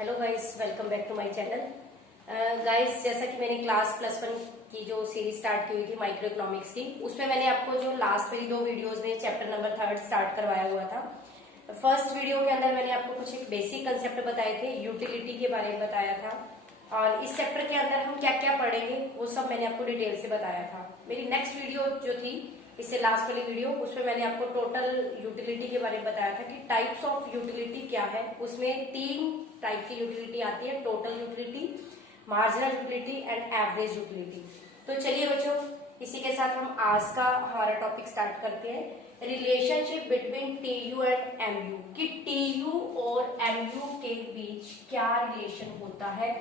Hello guys, welcome back to my channel. Guys, जैसा कि मैंने क्लास +1 की जो सीरीज स्टार्ट की हुई थी माइक्रो इकोनॉमिक्स की, उसमें मैंने आपको जो लास्ट मेरी 2 वीडियोस में चैप्टर नंबर 3 स्टार्ट करवाया हुआ था। फर्स्ट वीडियो के अंदर मैंने आपको कुछ एक बेसिक कंसेप्ट बताए थे, यूटिलिटी के बारे में बताया था, और इस चैप्टर के अंदर हम क्या क्या पढ़ेंगे वो सब मैंने आपको डिटेल से बताया था। मेरी नेक्स्ट वीडियो जो थी, इससे लास्ट वाली वीडियो, उसमें मैंने आपको टोटल यूटिलिटी के बारे में बताया था कि टाइप्स ऑफ यूटिलिटी क्या है। उसमें 3 टाइप की यूटिलिटी आती है: total utility, marginal utility and average utility. तो चलिए बच्चों, इसी के साथ हम आज का हमारा टॉपिक स्टार्ट करते हैं, relationship between TU and MU. कि टीयू और एमयू के बीच क्या रिलेशन होता है।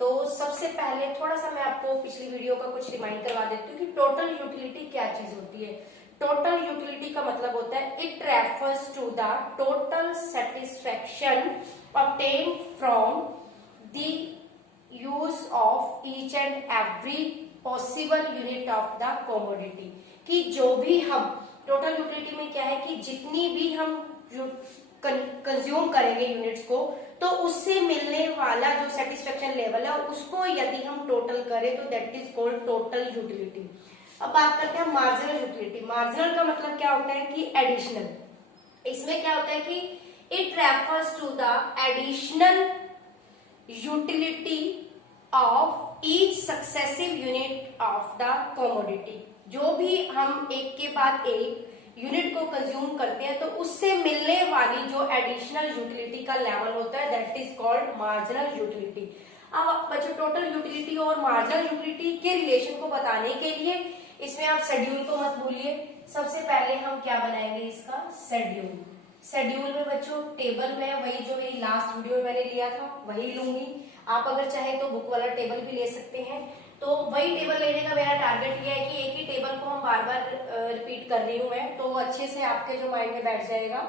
तो सबसे पहले थोड़ा सा मैं आपको पिछली वीडियो का कुछ रिमाइंड करवा देती हूँ कि टोटल यूटिलिटी क्या चीज होती है। टोटल यूटिलिटी का मतलब होता है it refers to the total satisfaction obtained from the use of each and every possible unit of the commodity। कि जो भी हम टोटल यूटिलिटी में क्या है कि जितनी भी हम कंज्यूम करेंगे यूनिट्स को, तो उससे मिलने वाला जो सेटिस्फेक्शन लेवल है उसको यदि हम टोटल करें तो that is called total utility. अब बात करते हैं मार्जिनल यूटिलिटी। मार्जिनल का मतलब क्या होता है कि एडिशनल। इसमें क्या होता है कि it refers to the additional utility of each successive unit of the commodity. जो भी हम एक के बाद एक यूनिट को कंज्यूम करते हैं तो उससे मिलने वाली जो एडिशनल यूटिलिटी का लेवल होता है that is called marginal utility. अब बच्चों, टोटल यूटिलिटी और मार्जिनल यूटिलिटी के रिलेशन को बताने के लिए इसमें आप शेड्यूल को मत भूलिए। सबसे पहले हम क्या बनाएंगे, इसका शेड्यूल। शेड्यूल में बच्चों टेबल में वही जो मेरी लास्ट वीडियो में मैंने लिया था वही लूंगी। आप अगर चाहे तो बुक वाला टेबल भी ले सकते हैं। तो वही टेबल लेने का मेरा टारगेट ये है कि एक ही टेबल को हम बार बार रिपीट कर रही हूँ मैं, तो अच्छे से आपके जो माइंड में बैठ जाएगा।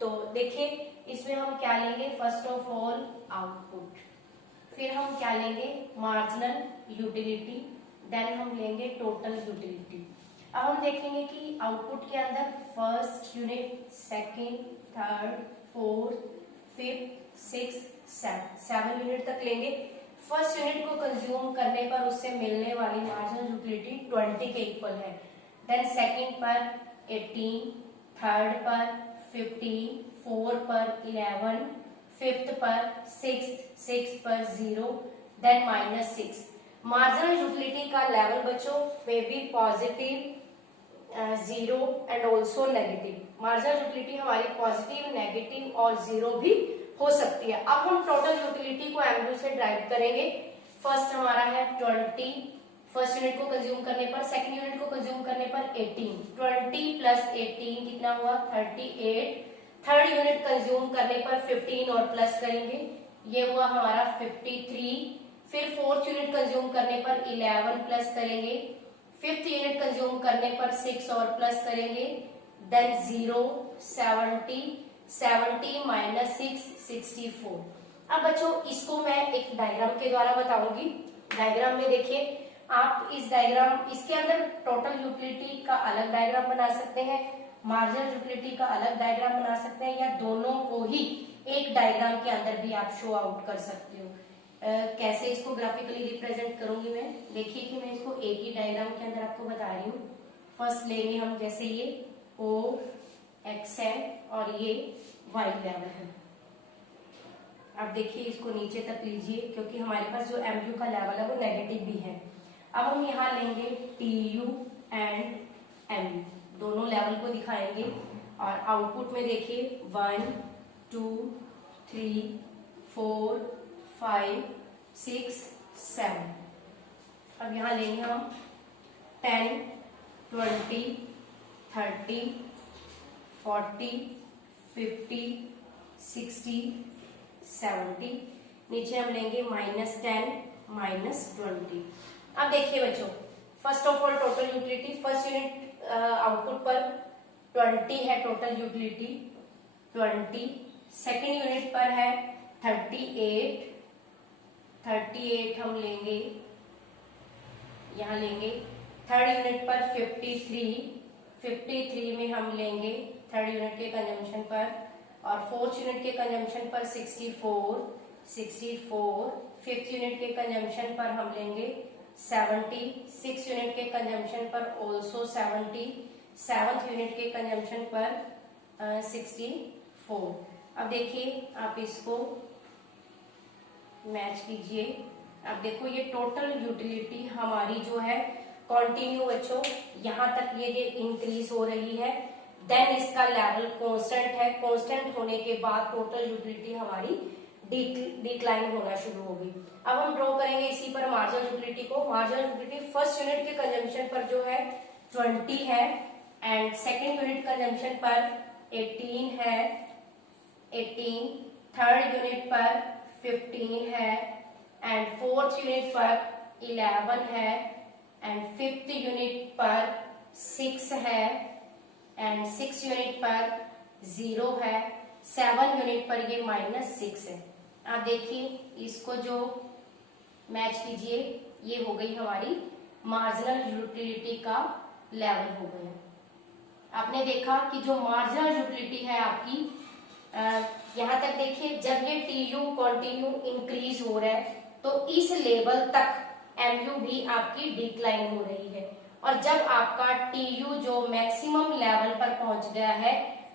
तो देखिए, इसमें हम क्या लेंगे, फर्स्ट ऑफ ऑल आउटपुट, फिर हम क्या लेंगे, मार्जिनल यूटिलिटी, देन हम लेंगे टोटल यूटिलिटी। अब हम देखेंगे कि आउटपुट के अंदर first unit, second, third, fourth, fifth, six, 7 unit तक लेंगे। फर्स्ट यूनिट को कंज्यूम करने पर उससे मिलने वाली मार्जिनल यूटिलिटी 20 के इक्वल है। देन सेकेंड पर 18, थर्ड पर 15, फोर्थ पर 11, फिफ्थ पर 6 पर 0, देन -6। मार्जिनल यूटिलिटी का लेवल बच्चों मे be positive, 0 and also negative. Marginal utility हमारी पॉजिटिव, नेगेटिव और 0 भी हो सकती है। अब हम टोटल यूटिलिटी को एमयू से ड्राइव करेंगे। फर्स्ट हमारा है 20, फर्स्ट यूनिट को कंज्यूम करने पर, सेकंड यूनिट को कंज्यूम करने पर 18, 20 प्लस 18 कितना हुआ, 38। थर्ड यूनिट कंज्यूम करने पर 15 और प्लस करेंगे, ये हुआ हमारा 53। फिर फोर्थ यूनिट कंज्यूम करने पर 11 प्लस करेंगे, फिफ्थ यूनिट कंज्यूम करने पर 6 और प्लस करेंगे, देन 0, 70 माइनस 6, 64। अब बच्चों, इसको मैं एक डायग्राम के द्वारा बताऊंगी। डायग्राम में देखिए आप, इस डायग्राम, इसके अंदर टोटल यूटिलिटी का अलग डायग्राम बना सकते हैं, मार्जिनल यूटिलिटी का अलग डायग्राम बना सकते हैं, या दोनों को ही एक डायग्राम के अंदर भी आप शो आउट कर सकते हो। कैसे इसको ग्राफिकली रिप्रेजेंट करूंगी मैं, देखिए कि मैं इसको एक ही डायग्राम के अंदर आपको बता रही हूँ। फर्स्ट लेंगे हम, जैसे ये O X है और ये Y लेवल है। अब देखिए इसको नीचे तक लीजिए, क्योंकि हमारे पास जो MU का लेवल है वो नेगेटिव भी है। अब हम यहाँ लेंगे TU एंड MU, दोनों लेवल को दिखाएंगे, और आउटपुट में देखिए 1, 2, 3, 4, 5, 6, 7। अब यहाँ लेंगे हम 10, 20, 30, 40, 50, 60, 70। नीचे हम लेंगे -10, -20। अब देखिए बच्चों, first of all total utility, first unit output पर 20 है टोटल यूटिलिटी, 20। सेकेंड यूनिट पर है 38 हम लेंगे, यहाँ लेंगे। थर्ड यूनिट पर 53 में हम लेंगे थर्ड यूनिट के कंजम्पशन पर, और फोर्थ यूनिट के कंजम्पशन पर 64, 64, फिफ्थ यूनिट के कंजम्पशन पर हम लेंगे 70, सिक्स यूनिट के कंजम्पशन पर ऑल्सो 70, सेवंथ यूनिट के कंजम्पशन पर 64। अब देखिए आप इसको मैच कीजिए। अब देखो ये टोटल यूटिलिटी हमारी जो है कॉन्टिन्यू बच्चों यहाँ तक ये इंक्रीज हो रही है, देन इसका लेवल कांस्टेंट है, कांस्टेंट होने के बाद टोटल यूटिलिटी हमारी डिक्लाइन होना शुरू होगी। अब हम ड्रॉ करेंगे इसी पर मार्जिनल यूटिलिटी को। मार्जिनल यूटिलिटी फर्स्ट यूनिट के कंजम्पशन पर जो है 20 है एंड सेकेंड यूनिट कंजम्पशन पर 18 है, 18, थर्ड यूनिट पर 15 है एंड फोर्थ यूनिट पर 11 है एंड फिफ्थ यूनिट पर 6 है एंड सिक्स यूनिट पर 0 है, 7 यूनिट पर ये -6 है। आप देखिए इसको जो मैच कीजिए, ये हो गई हमारी मार्जिनल यूटिलिटी का लेवल हो गया। आपने देखा कि जो मार्जिनल यूटिलिटी है आपकी यहाँ तक देखिए, जब ये टीयू कंटिन्यू इंक्रीज हो रहा है तो इस लेवल तक एमयू भी आपकी डिक्लाइन हो रही है, और जब आपका टीयू जो मैक्सिमम लेवल पर पहुंच गया है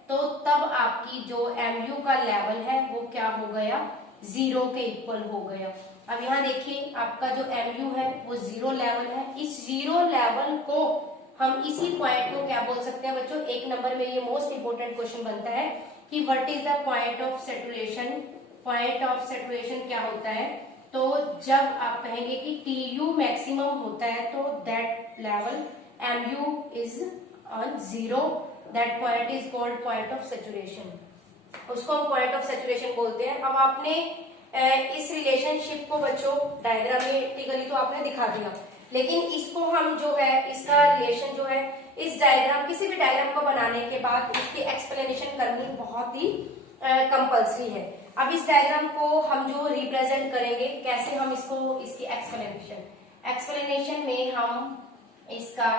तो तब आपकी जो एमयू का लेवल है वो क्या हो गया, 0 के इक्वल हो गया। अब यहाँ देखिए आपका जो एमयू है वो 0 लेवल है। इस 0 लेवल को हम इसी पॉइंट को क्या बोल सकते हैं बच्चों, एक नंबर में ये मोस्ट इंपोर्टेंट क्वेश्चन बनता है कि what is the point of saturation. Point of saturation क्या होता है, तो जब आप कहेंगे कि टीयू मैक्सिमम होता है तो that level MU is on 0, that point is called point of saturation, उसको हम पॉइंट ऑफ सैचुरेशन बोलते हैं। अब आपने इस रिलेशनशिप को बच्चों डायग्रामेटिकली तो आपने दिखा दिया, लेकिन इसको हम जो है इसका रिलेशन जो है इस डायग्राम, किसी भी डायग्राम को बनाने के बाद इसकी एक्सप्लेनेशन करनी बहुत ही कंपल्सरी है। अब इस डायग्राम को हम जो रिप्रेजेंट करेंगे, कैसे हम इसको, इसकी एक्सप्लेनेशन में हम इसका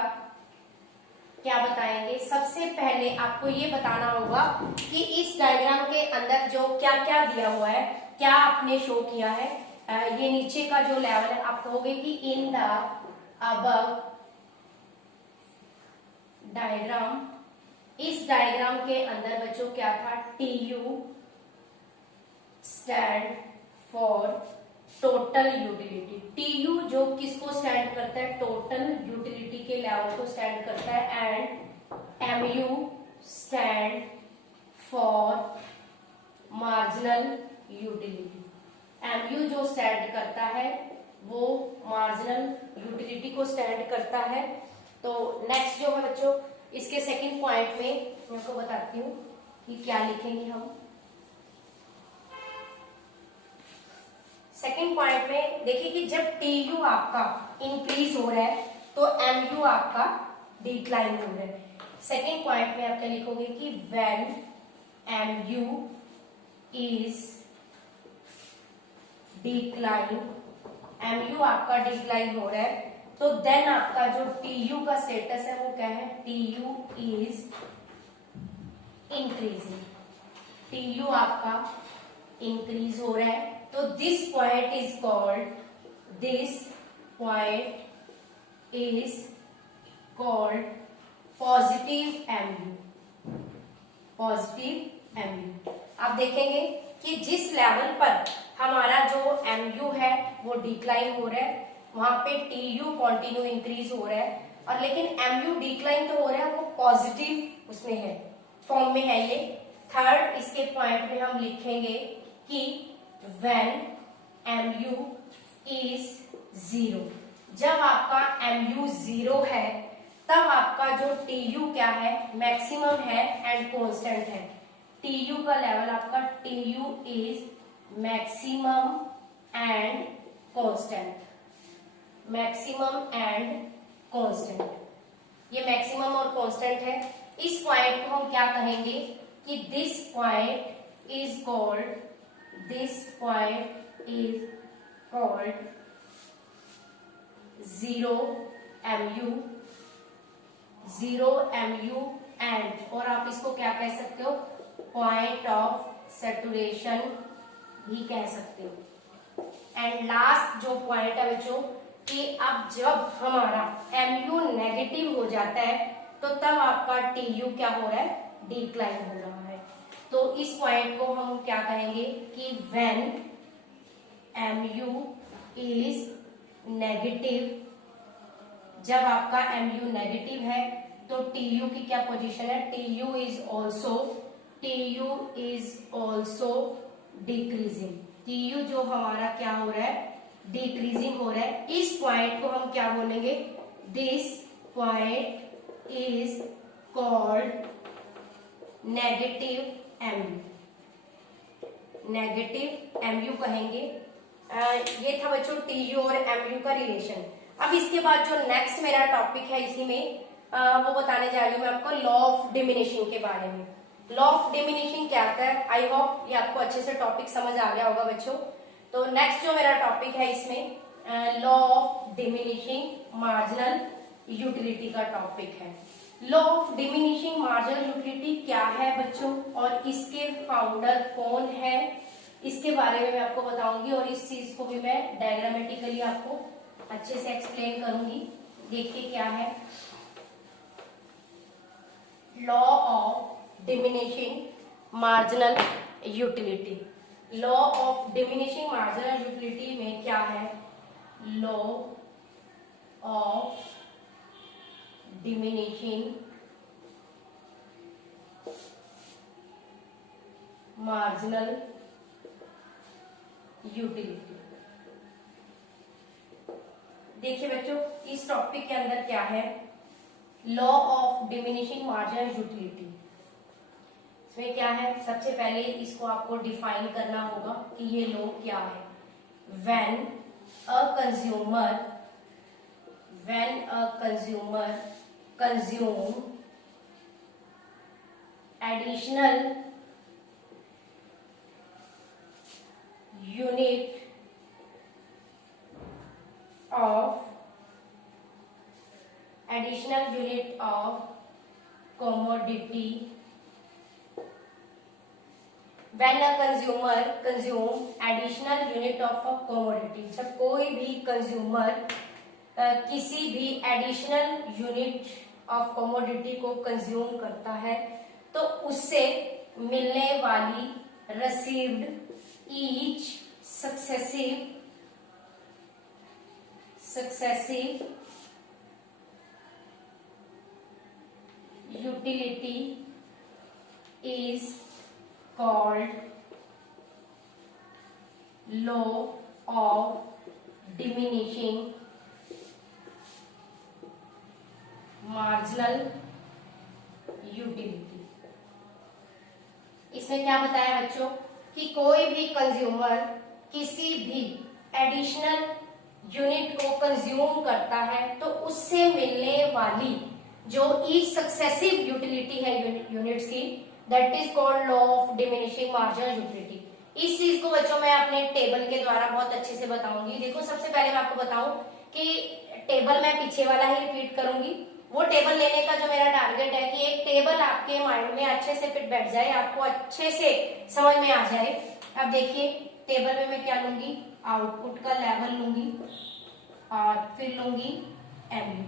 क्या बताएंगे, सबसे पहले आपको ये बताना होगा कि इस डायग्राम के अंदर जो क्या क्या दिया हुआ है, क्या आपने शो किया है। ये नीचे का जो लेवल है आप कहोगे कि इन द अबव डायग्राम, इस डायग्राम के अंदर बच्चों क्या था, TU stand for total utility. TU जो किसको स्टैंड करता है, टोटल यूटिलिटी के लेवल को स्टैंड करता है, and MU stand for marginal utility. MU जो स्टैंड करता है वो मार्जिनल यूटिलिटी को स्टैंड करता है। तो नेक्स्ट जो है बच्चों, इसके सेकंड पॉइंट में मैं आपको बताती हूँ कि क्या लिखेंगे हम। सेकंड पॉइंट में देखिए कि जब टीयू आपका इंक्रीज हो रहा है तो एमयू आपका डिक्लाइन हो रहा है। सेकंड पॉइंट में आप क्या लिखोगे कि when MU is decline, MU आपका डिक्लाइन हो रहा है तो देन आपका जो टीयू का स्टेटस है वो क्या है, टीयू इज इंक्रीजिंग। टीयू आपका इंक्रीज हो रहा है तो this point is called, this point is called positive MU, positive MU. आप देखेंगे कि जिस लेवल पर हमारा जो एमयू है वो डिक्लाइन हो रहा है, वहां पे टीयू कंटिन्यू इंक्रीज हो रहा है, और लेकिन एमयू डिक्लाइन तो हो रहा है, वो पॉजिटिव उसमें है, फॉर्म में है ये। थर्ड इसके पॉइंट में हम लिखेंगे कि व्हेन एमयू इज 0, जब आपका एमयू 0 है तब आपका जो टीयू क्या है, मैक्सिमम है एंड कांस्टेंट है। टीयू का लेवल आपका, TU is maximum and constant, maximum and constant, ये मैक्सिमम और कांस्टेंट है। इस पॉइंट को हम क्या कहेंगे कि this point is called, this point is called 0 MU, 0 MU and, और आप इसको क्या कह सकते हो, पॉइंट ऑफ सैचुरेशन भी कह सकते हो। एंड लास्ट जो पॉइंट है बच्चों कि अब जब हमारा mu नेगेटिव हो जाता है तो तब आपका tu क्या हो रहा है, डिक्लाइन हो रहा है। तो इस पॉइंट को हम क्या कहेंगे कि व्हेन mu इज नेगेटिव, जब आपका mu नेगेटिव है तो tu की क्या पोजीशन है, tu is also decreasing. tu जो हमारा क्या हो रहा है, डिक्रीजिंग हो रहा है। इस पॉइंट को हम क्या बोलेंगे, this point is called negative mu, negative mu कहेंगे। ये था बच्चों tu और mu का रिलेशन। अब इसके बाद जो नेक्स्ट मेरा टॉपिक है इसी में वो बताने जा रही हूँ मैं आपको लॉ ऑफ डिमिनिशिंग के बारे में। लॉ ऑफ डिमिनिशिंग क्या होता है, आई होप ये आपको अच्छे से टॉपिक समझ आ गया होगा बच्चों। तो नेक्स्ट जो मेरा टॉपिक है इसमें law of diminishing marginal utility का टॉपिक है। Law of diminishing marginal utility क्या है बच्चों और इसके फाउंडर कौन है, इसके बारे में मैं आपको बताऊंगी और इस चीज को भी मैं डायग्रामेटिकली आपको अच्छे से एक्सप्लेन करूंगी। देखिए क्या है law of diminishing marginal utility. Law of diminishing marginal utility में क्या है, law of diminishing marginal utility. देखिए बच्चों इस टॉपिक के अंदर क्या है, law of diminishing marginal utility. इसमें क्या है, सबसे पहले इसको आपको डिफाइन करना होगा कि ये लॉ क्या है। When a consumer consume additional unit of commodity, when a consumer consume additional unit of a commodity, जब कोई भी कंज्यूमर किसी भी एडिशनल यूनिट ऑफ कमोडिटी को कंज्यूम करता है तो उससे मिलने वाली received each successive utility is called law of diminishing marginal utility। इसमें क्या बताया बच्चों कि कोई भी कंज्यूमर किसी भी एडिशनल यूनिट को कंज्यूम करता है तो उससे मिलने वाली जो ईच सक्सेसिव यूटिलिटी है यूनिट्स की, that is called law of diminishing marginal utility. इस चीज को बच्चों मैं अपने टेबल के द्वारा बहुत अच्छे से बताऊंगी। देखो सबसे पहले मैं आपको बताऊं कि टेबल मैं पीछे वाला ही रिपीट करूंगी। वो टेबल लेने का जो मेरा टारगेट है कि एक टेबल आपके माइंड में अच्छे से फिट बैठ जाए, आपको अच्छे से समझ में आ जाए। अब देखिए टेबल में मैं क्या लूंगी, आउटपुट का लेवल लूंगी और फिर लूंगी एमयू।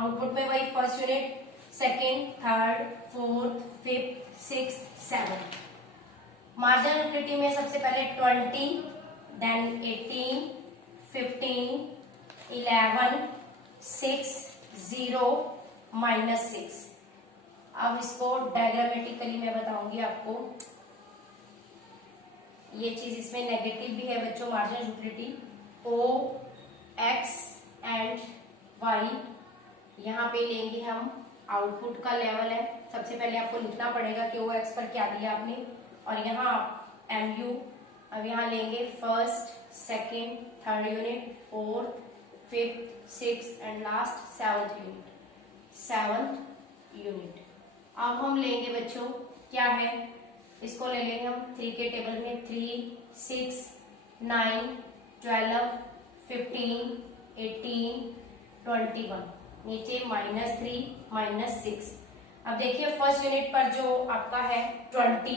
आउटपुट में वही first unit, second, third, fourth, fifth, six, seven. Marginal utility में सबसे पहले 20, देन 18, 15, 11, 6, 0, -6। अब इसको डायग्रामेटिकली मैं बताऊंगी आपको। ये चीज इसमें नेगेटिव भी है बच्चों, marginal utility O, X and Y। यहाँ पे लेंगे हम आउटपुट का लेवल है, सबसे पहले आपको लिखना पड़ेगा कि OX पर क्या दिया आपने, और यहाँ MU। अब यहाँ लेंगे first, second, third unit, fourth, fifth, six and last seventh unit. अब हम लेंगे बच्चों क्या है, इसको ले लेंगे हम 3 के टेबल में 3, 6, 9, 12, 15, 18, 21, नीचे -3, -6। अब देखिए फर्स्ट यूनिट पर जो आपका है 20,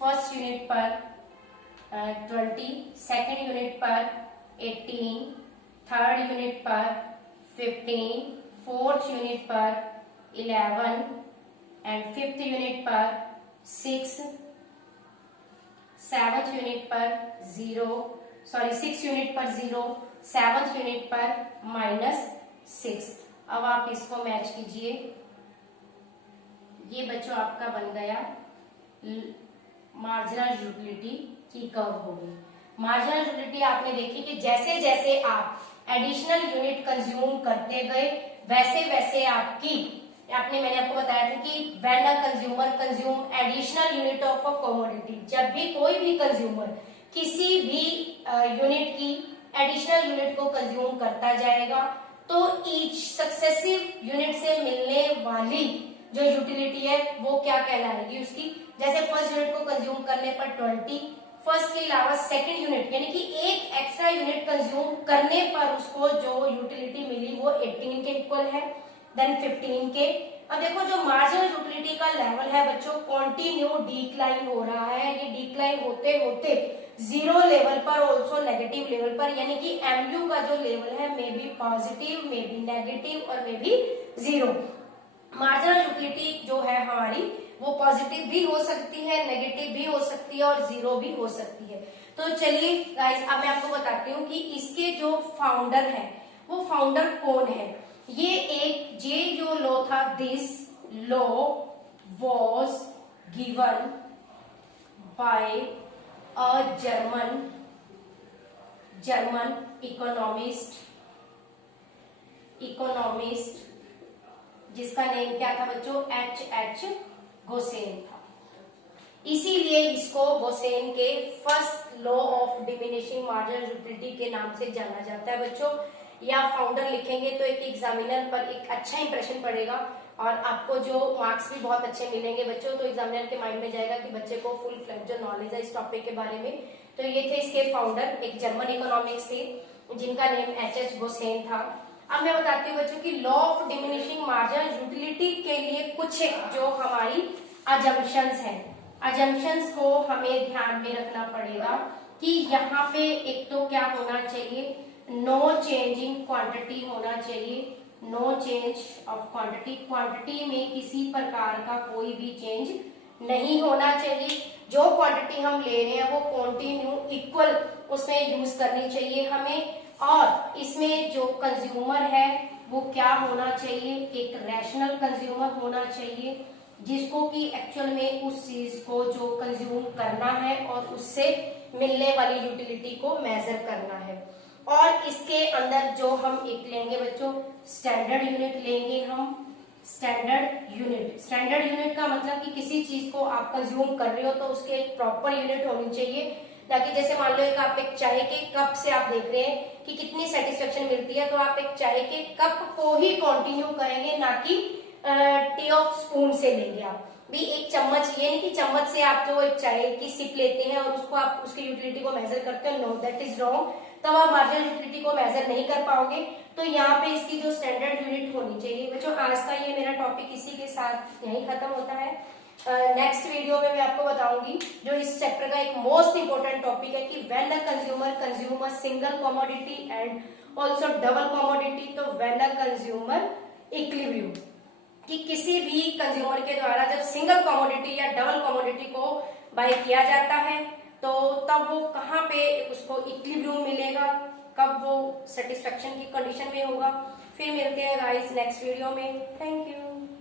फर्स्ट यूनिट पर 20, सेकेंड यूनिट पर 18, थर्ड यूनिट पर 15, फोर्थ यूनिट पर 11 एंड फिफ्थ यूनिट पर 6, सेवंथ यूनिट पर 0, सॉरी 6 यूनिट पर 0, सेवंथ यूनिट पर -6। अब आप इसको मैच कीजिए, ये बच्चों आपका बन गया मार्जिनल यूटिलिटी की कर्व होगी। मार्जिनल यूटिलिटी आपने देखी कि जैसे जैसे आप एडिशनल यूनिट कंज्यूम करते गए वैसे वैसे मैंने आपको बताया था कि when a consumer consume additional unit of a commodity, जब भी कोई भी कंज्यूमर किसी भी यूनिट की एडिशनल यूनिट को कंज्यूम करता जाएगा तो ईच सक्सेसिव यूनिट से मिलने वाली जो यूटिलिटी है वो क्या कहलाएगी उसकी। जैसे फर्स्ट यूनिट को कंज्यूम करने पर 20, फर्स्ट के अलावा सेकंड यूनिट यानी कि एक एक्स्ट्रा यूनिट कंज्यूम करने पर उसको जो यूटिलिटी मिली वो 18 के इक्वल है, देन 15 के। अब देखो जो मार्जिनल यूटिलिटी का लेवल है बच्चों कंटिन्यू डिक्लाइन हो रहा है, ये डिक्लाइन होते होते जीरो लेवल पर, ऑल्सो नेगेटिव लेवल पर, यानी कि एमयू का जो लेवल है may be positive, may be negative और may be zero. Marginal utility जो है हमारी वो पॉजिटिव भी हो सकती है, नेगेटिव भी हो सकती है और जीरो भी हो सकती है। तो चलिए गाइस अब मैं आपको बताती हूँ कि इसके जो फाउंडर है वो फाउंडर कौन है। ये जो लॉ था, this law was given by a German economist जिसका नेम क्या था बच्चों, H गोसेन था। इसीलिए इसको गोसेन के first law of diminishing marginal utility के नाम से जाना जाता है बच्चों। या फाउंडर लिखेंगे तो एक एग्जामिनर पर एक अच्छा इंप्रेशन पड़ेगा और आपको जो मार्क्स भी बहुत अच्छे मिलेंगे बच्चों। तो एग्जामिनर के माइंड में जाएगा कि बच्चे को फुल फ्लैट जो नॉलेज है इस टॉपिक के बारे में। तो ये थे इसके फाउंडर, एक जर्मन इकोनॉमिक्स थे जिनका नेम H गोसेन था। अब मैं बताती हूँ बच्चों की law of diminishing marginal utility के लिए कुछ जो हमारी अजम्पशंस हैं, अजम्पशंस को हमें ध्यान में रखना पड़ेगा कि यहाँ पे एक तो क्या होना चाहिए, नो चेंज इन क्वांटिटी होना चाहिए, no change of quantity, quantity में किसी प्रकार का कोई भी चेंज नहीं होना चाहिए। जो क्वांटिटी हम ले रहे हैं वो कंटिन्यू इक्वल उसमें यूज करनी चाहिए हमें। और इसमें जो कंज्यूमर है वो क्या होना चाहिए, एक रैशनल कंज्यूमर होना चाहिए जिसको कि एक्चुअल में उस चीज को जो कंज्यूम करना है और उससे मिलने वाली यूटिलिटी को मेजर करना है। और इसके अंदर जो हम एक लेंगे बच्चों स्टैंडर्ड यूनिट लेंगे हम। स्टैंडर्ड यूनिट का मतलब कि किसी चीज को आप कंज्यूम कर रहे हो तो उसके एक प्रॉपर यूनिट होनी चाहिए। ताकि जैसे मान लो एक आप एक चाय के कप से आप देख रहे हैं कि कितनी सेटिस्फेक्शन मिलती है, तो आप एक चाय के कप को ही कंटिन्यू करेंगे, ना कि टी ऑफ स्पून से लेंगे। आप भी एक चम्मच, ये नहीं कि चम्मच से आप जो एक चाय की सिप लेते हैं और उसको आप उसकी यूटिलिटी को मेजर करते हो, नो दैट इज रॉन्ग। तब आप मार्जिनल यूटिलिटी को मेजर नहीं कर पाओगे। तो यहाँ पे इसकी जो स्टैंडर्ड यूनिट होनी चाहिए बच्चों। आज का ये मेरा टॉपिक इसी के साथ यही खत्म होता है। नेक्स्ट वीडियो में मैं आपको बताऊंगी जो इस चैप्टर का एक मोस्ट इंपोर्टेंट टॉपिक है कि when a consumer consume a single commodity and also double commodity, तो व्हेन अ कंज्यूमर इक्विलिब्रियम, कि किसी भी कंज्यूमर के द्वारा जब सिंगल कमोडिटी या डबल कमोडिटी को बाय किया जाता है तो तब वो कहाँ पे उसको इक्विलिब्रियम मिलेगा, कब वो सेटिस्फेक्शन की कंडीशन में होगा। फिर मिलते हैं गाइस नेक्स्ट वीडियो में। Thank you.